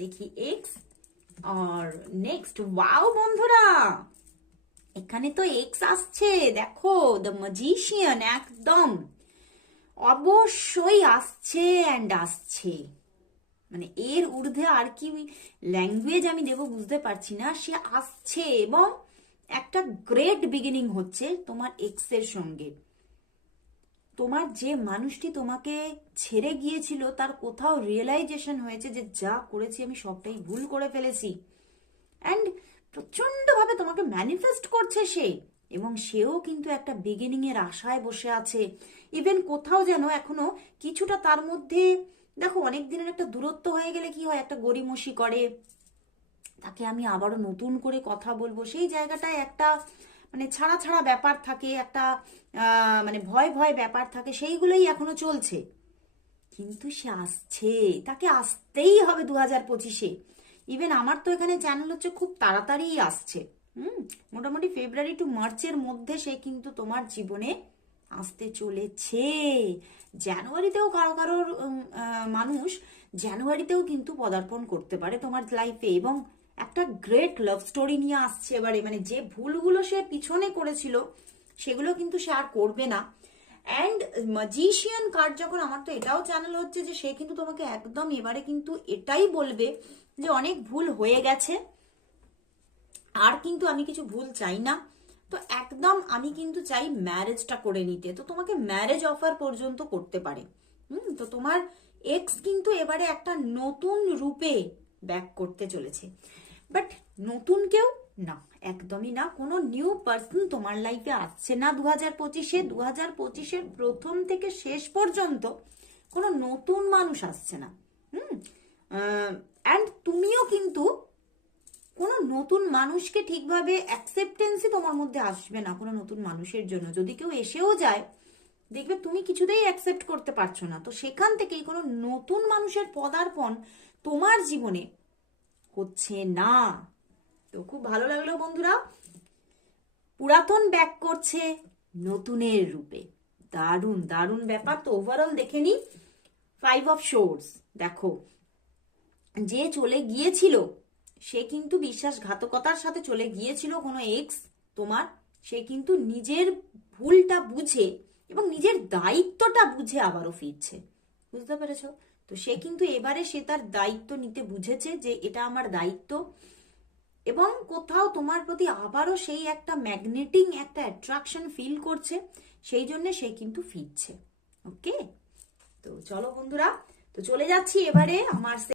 দেখি এক্স আর next. Wow বন্ধুরা, এখানে তো এক্স আসছে, দেখো দ্য ম্যাজিশিয়ান, একদম অবশ্যই আসছে অ্যান্ড আসছে। মানে এর ঊর্ধ্বে আর কি ল্যাঙ্গুয়েজ আমি দেবো বুঝতে পারছি না। সে আসছে এবং একটা গ্রেট বিগিনিং হচ্ছে তোমার এক্স এর সঙ্গে। তোমার যে মানুষটি তোমাকে ছেড়ে গিয়েছিল তার কোথাও রিয়েলাইজেশন হয়েছে যে যা করেছি আমি সবটাই ভুল করে ফেলেছি, অ্যান্ড প্রচন্ডভাবে তোমাকে ম্যানিফেস্ট করছে সে। এবং সেও কিন্তু একটা বিগিনিং এর আশায় বসে আছে। ইভেন কোথাও যেন এখনো কিছুটা তার মধ্যে, দেখো অনেক দিনের একটা দূরত্ব হয়ে গেলে কি হয়, একটা গড়িমসি করে, তাকে আমি আবারও নতুন করে কথা বলবো, সেই জায়গাটায় একটা মানে ছাড়া ছাড়া ব্যাপার থাকে, একটা মানে ভয় ভয় ব্যাপার থাকে, সেইগুলোই এখনো চলছে। কিন্তু সে আসছে, তাকে আসতেই হবে 2025-এ। ইভেন আমার তো এখানে চ্যানেল হচ্ছে খুব তাড়াতাড়ি আসছে। মোটামুটি ফেব্রুয়ারি টু মার্চের মধ্যে সে কিন্তু তোমার জীবনে আসতে চলেছে। জানুয়ারিতেও কারো কারোর মানুষ জানুয়ারিতেও কিন্তু পদার্পণ করতে পারে তোমার লাইফে, এবং একটা গ্রেট লাভ স্টোরি নিয়ে আসছে এবারে। মানে যে ভুলগুলো সে পিছনে করেছিল সেগুলো কিন্তু সে আর করবে না। অ্যান্ড ম্যাজিশিয়ান কার্ড যখন, আমার তো এটাও চ্যানেল হচ্ছে যে সে কিন্তু তোমাকে একদম এবারে কিন্তু এটাই বলবে যে অনেক ভুল হয়ে গেছে, আর কিন্তু আমি কিছু ভুল চাই না। তো একদম আমি কিন্তু চাই ম্যারেজটা করে নিতে। তো তোমাকে ম্যারেজ অফার পর্যন্ত করতে পারে। তো তোমার এক্স কিন্তু এবারে একটা নতুন রূপে ব্যাক করতে চলেছে। বাট নতুন কেউ না, একদমই না। কোনো নিউ পার্সন তোমার লাইফে আসছে না 2025-এ। 2025-এর প্রথম থেকে শেষ পর্যন্ত কোনো নতুন মানুষ আসছে না। অ্যান্ড তুমিও কিন্তু কোনো নতুন মানুষকে ঠিকভাবে অ্যাকসেপ্টেন্সই তোমার মধ্যে আসবে না কোনো নতুন মানুষের জন্য। যদি কেউ এসেও যায়, দেখবে তুমি কিছুতেই অ্যাকসেপ্ট করতে পারছো না। তো সেখান থেকেই কোনো নতুন মানুষের পদার্পণ তোমার জীবনে হচ্ছে না। তো খুব ভালো লাগলো বন্ধুরা, পুরাতন ব্যাক করছে নতুনের রূপে। দারুণ দারুণ ব্যাপার। তো ওভারঅল দেখে নি 5 অফ সোর্স। দেখো, যে চলে গিয়েছিল সে কিন্তু বিশ্বাসঘাতকতার সাথে চলে গিয়েছিল কোনো এক্স তোমার। সে কিন্তু নিজের ভুলটা বুঝে এবং নিজের দায়িত্বটা বুঝে আবারও ফিরছে, বুঝতে পেরেছো? তো সে কিন্তু এবারে সে তার দায়িত্ব নিতে বুঝেছে যে এটা আমার দায়িত্ব, এবং কোথাও তোমার প্রতি আবারও সেই একটা ম্যাগনেটিং একটা অ্যাট্রাকশন ফিল করছে, সেই জন্য সে কিন্তু ফিরছে। ওকে, তো চলো বন্ধুরা, তো চলে যাচ্ছি এবারে আমার